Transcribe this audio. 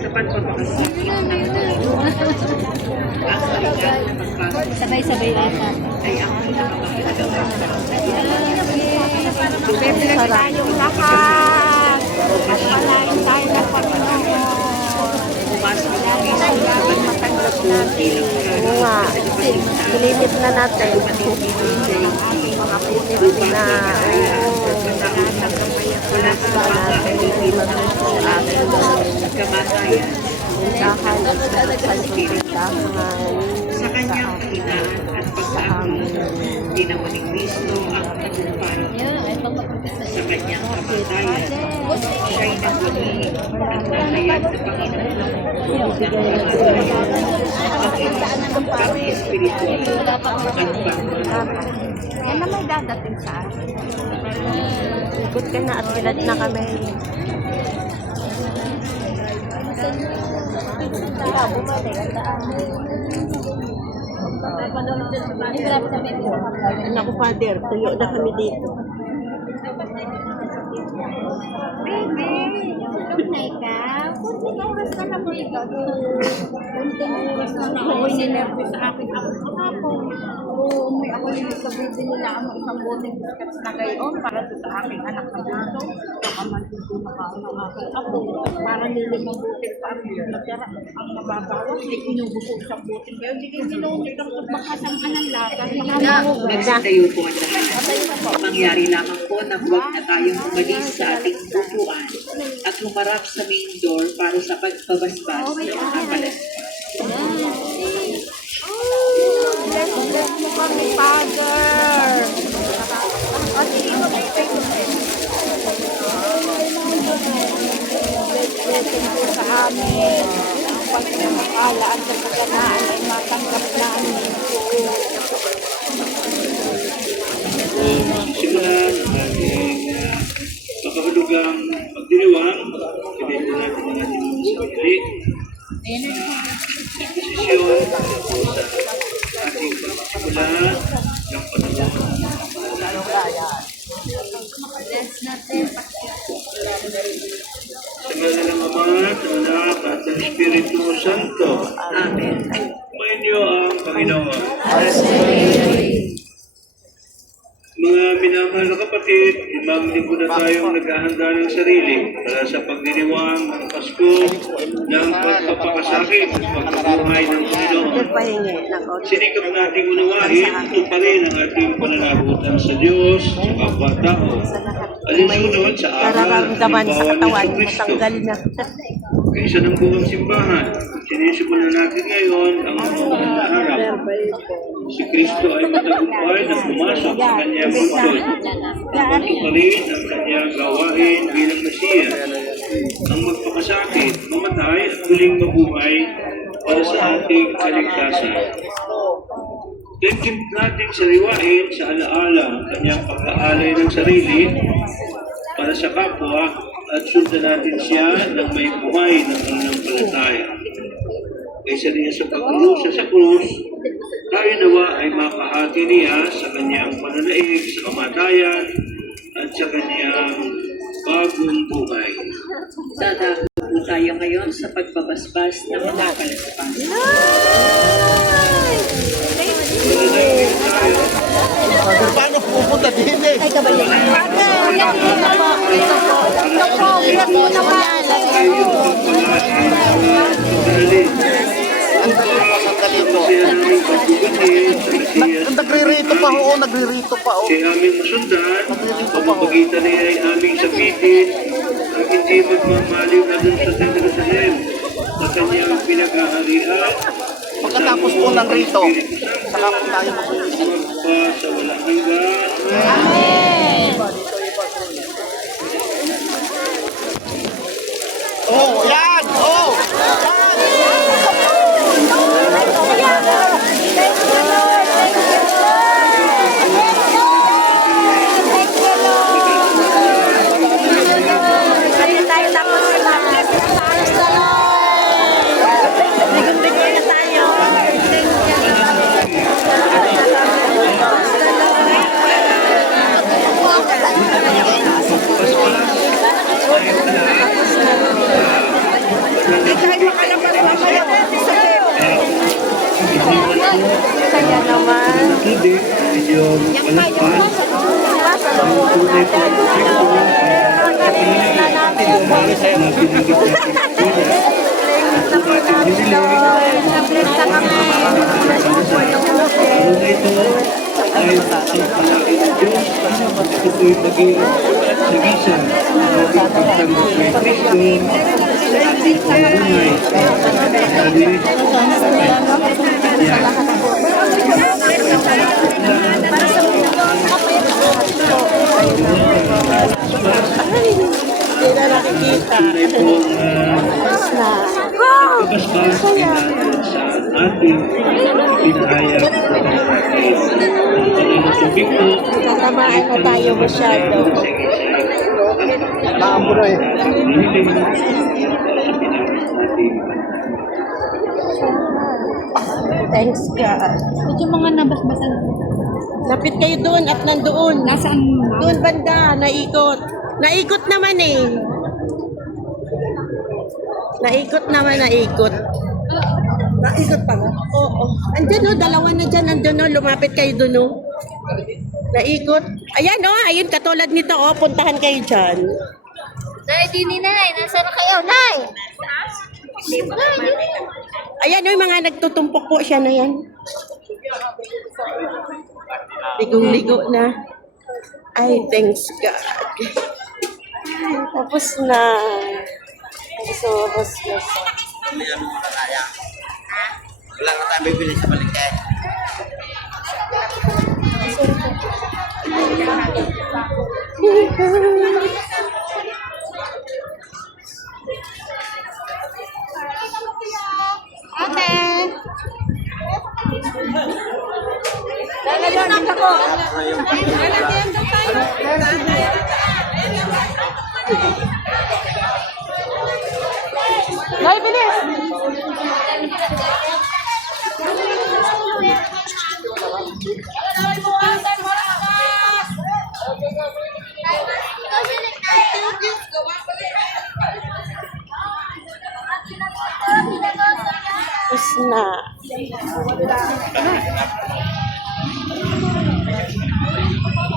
Sapat pa ba kasi? Sabay-sabay ata. Ay, ako Bebe tayong lahat. At palain tayo ng Panginoon. pumasok na Lagi na laging matanggap natin. Oo nga. Pilimit na natin. Mga puso Na, wala sa natin hindi matuto sa akin. kamatayan Puntahan at pagpapalipuntahan sa kanyang kahinaan at pagkaamon. Ginawa ni Kristo ang tagumpay sa kanyang kamatayan. Siya'y nagwagi at nahayag sa Panginoon ng kamatayan at pag-espiritual at pagmamahal. Yan na may dadating sa atin. ikot ka na at bilad na kami. Naku, Father, tuyo na kami dito. Baby, tulog na ikaw. Kunting oras na lang ikaw. Kunting oras na lang ako ninervous sa akin. Ako, umuwi ako nila sa baby nila ang isang boteng biscuits na gayon para sa aking anak na bunso. Nakaman dito na ka ang aking apo. Para nilimang boteng pa ang nababawas. Ay inubuso isang boteng kayo. Sige, sinunod ang magkasama ng lasa. Magsitayo po ang lahat. Mangyari lamang po na huwag na tayong umalis sa ating upuan at humarap sa main door para sa pagpabasbas ng mga palas. Bless mo kami, Father. O, sige mo, blessing po sa amin. Ang pagkamakala at pagkakanaan ay matanggap namin. Simulan ang ating makahulugang pagdiriwang. Sabihin po natin ang ating mga sarili. Posisyon po sa ating pagsimula ng panahon. Sa ngalan ng Ama, ng Anak, at ng Espiritu Santo. Amen. Kumain ang Panginoon. Mga minamahal na kapatid, 5 linggo na tayong naghahanda ng sarili para sa pagdiriwang ng Pasko ng pagpapakasakit at pagkabuhay ng Panginoon. Pahingi ng konti. Sinikap nating unawahin, ito pa rin ang ating pananagutan sa Diyos, sa kapwa-tao. Alinsunod sa aral at Nararamdaman sa halimbawa katawan, ni Kristo. matanggal na. Kaysa ng buong simbahan, sinisimulan natin ngayon ang unang harap. Si Kristo ay matagumpay na pumasok sa kanyang lungsod. Ito pa rin ang kanyang gawain bilang Mesiya. Ang magpakasakit, mamatay at muling mabuhay para sa ating kaligtasan. Thank nating sariwain sa alaala ang kanyang pag-aalay ng sarili para sa kapwa at sundan natin siya ng may buhay ng pananampalataya. Kaysa niya sa pagkurusa sa krus, tayo nawa ay makahati niya sa kanyang pananaig sa kamatayan at sa kanyang bagong buhay. Dadako po tayo ngayon sa pagbabasbas ng mga palaspas. Father, paano pupunta din eh? Ay, kabalyan. Father, yan po na po. Ito po. Ito po. Ito po naman. Sandali po. Nagre-rito pa ho, nagre-rito pa ho. Siya aming masundan, ang pamamagitan niya ay aming sabitin, ang hindi magmamaliw na dun sa Jerusalem, sa kanyang pinag-aharian, Pagkatapos po ng rito, saka po tayo mag-uusap. pa sa walang hanggan. Oh, yan! Oh! Kaya tayo tapos na. Ligon-ligon na tayo. Thank you. hindi, medyo malagpas. Ang tunay po ang Kristo sa pinili natin umalis na pinigit na ito ay sa pagpalain ng Diyos. Ito po'y maging sagisan na pagtanggap kay Kristo sa ating pamumuhay. Hindi na nakikita. Tunay po kabasbasan natin sa ating pinahayag. Ang ng tubig po, Tatamaan na tayo masyado. Maamo eh. hinihiling sa pinahayag natin. Thanks God. Medyo mga nabasbasan. Lapit kayo doon at nandoon. Nasaan? Doon banda, naikot. Naikot naman eh. Naikot naman, naikot. Naikot pa nga? Oo. Andyan o, dalawa na dyan. Andun o, lumapit kayo doon o. Naikot. Ayan o, ayun katulad nito o. Puntahan kayo dyan. Nay, di ni Nay. Nasaan na kayo? Nay! Ayan o, yung mga nagtutumpok po siya na yan. Ligong-ligo na. Ay, thanks God. Ay, tapos na. Tapos na. Wala na tayo bibili sa palengke. Ate! Lalagyan ako. Lalagyan daw tayo. Nay, bilis! Tapos na.